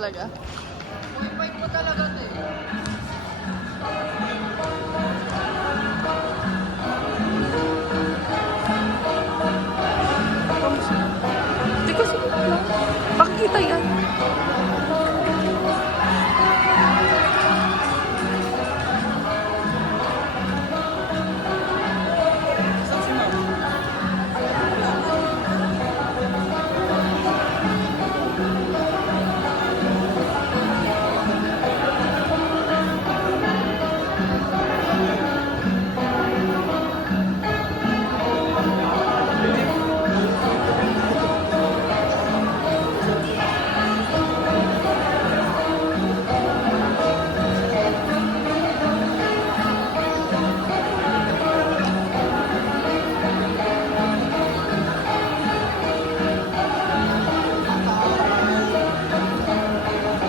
talaga. Point mo talaga ito eh. Hindi ko sila lang. Makikita yan.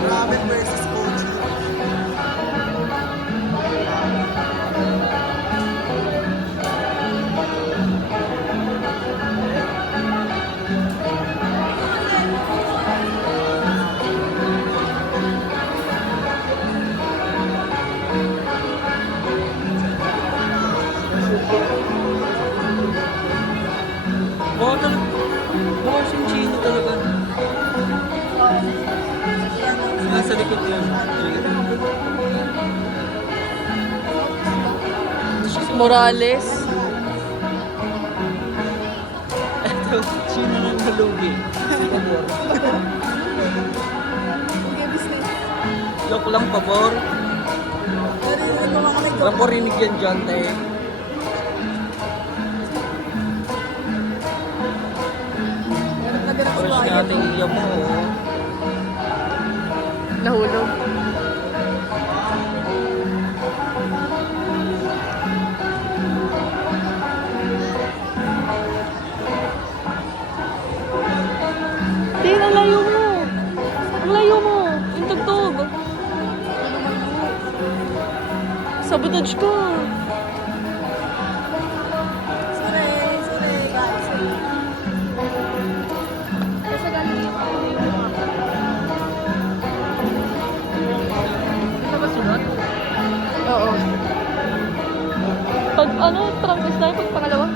Ramen versus Koji. Baka talaga, baka siyang chino talaga. Nasa likod yan. Morales. Ito, chino ng nalugi. Joke lang, pabor. Walang porinig yan dyan, te. Oras ka ating iya mo, oh. Nahulog. Tin, ang layo mo. Ang layo mo. Yung tugtog. Sabotage ko. Sorry guys. Kasi galing ito ba sunod? Oo. Pag ano, trangis na yung pag pangalawa.